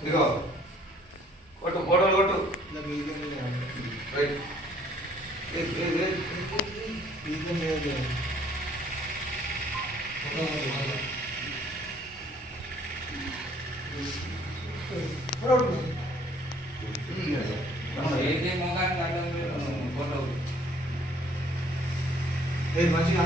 ఇదిగో కొట్టు ఫోటోలు కొట్టు. రైట్ మంచిగా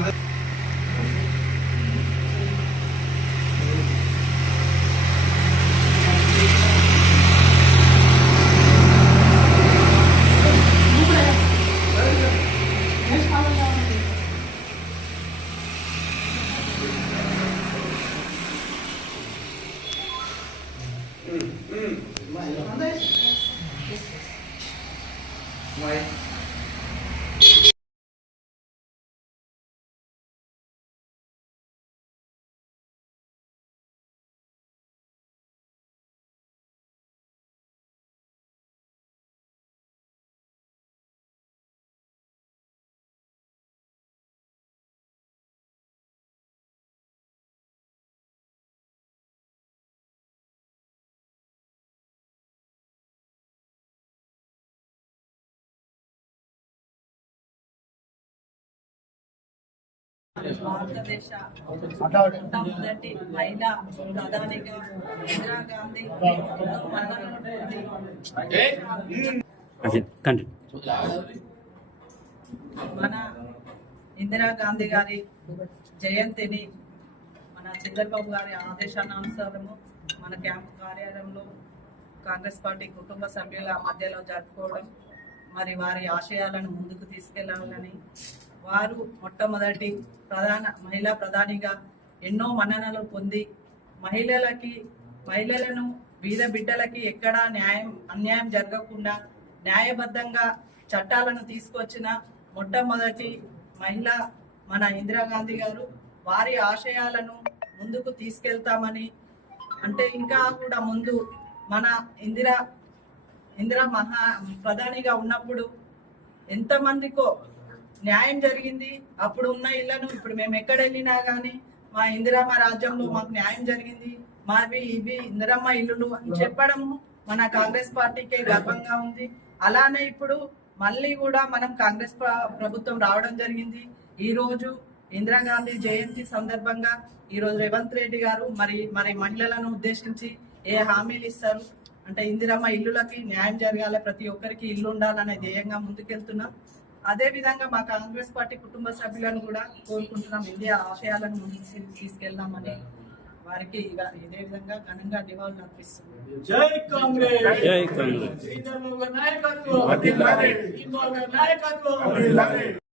అందరూ భారతదేశ మొట్టమొదటి మహిళా ప్రధానిగా ఇందిరాగాంధీ మన ఇందిరాగాంధీ గారి జయంతిని మన చంద్రబాబు గారి ఆదేశానుసారము మన క్యాంప్ కార్యాలయంలో కాంగ్రెస్ పార్టీ కుటుంబ సభ్యుల మధ్యలో జరుపుకోవడం, మరి వారి ఆశయాలను ముందుకు తీసుకెళ్లాలని, వారు మొట్టమొదటి మహిళా ప్రధానిగా ఎన్నో మన్ననలు పొంది మహిళలను బీద బిడ్డలకి ఎక్కడా అన్యాయం జరగకుండా న్యాయబద్ధంగా చట్టాలను తీసుకొచ్చిన మొట్టమొదటి మహిళ మన ఇందిరాగాంధీ గారు. వారి ఆశయాలను ముందుకు తీసుకెళ్తామని, అంటే ఇంకా కూడా ముందు మన ఇందిరా ప్రధానిగా ఉన్నప్పుడు ఎంతమందికో న్యాయం జరిగింది. అప్పుడు ఉన్న ఇళ్లను ఇప్పుడు మేము ఎక్కడ వెళ్ళినా కానీ మా ఇందిరమ్మ రాజ్యంలో మాకు న్యాయం జరిగింది, మావి ఇవి ఇందిరమ్మ ఇల్లులు అని చెప్పడం మన కాంగ్రెస్ పార్టీకి గర్వంగా ఉంది. అలానే ఇప్పుడు మళ్ళీ కూడా మనం కాంగ్రెస్ ప్రభుత్వం రావడం జరిగింది. ఈ రోజు ఇందిరాగాంధీ జయంతి సందర్భంగా ఈ రోజు రేవంత్ రెడ్డి గారు మరి మహిళలను ఉద్దేశించి ఏ హామీలు ఇస్తారు అంటే ఇందిరమ్మ ఇల్లులకి న్యాయం జరగాలి, ప్రతి ఒక్కరికి ఇల్లు ఉండాలనే ధ్యేయంగా ముందుకెళ్తున్నాం. అదే విధంగా మా కాంగ్రెస్ పార్టీ కుటుంబ సభ్యులను కూడా కోరుకుంటున్నాం, ఇండియా ఆశయాలను ముందుకు తీసుకెళ్దామని వారికి ఇదే విధంగా ఘనంగా నివాళులు అర్పిస్తున్నాం. జై కాంగ్రెస్, జై కాంగ్రెస్.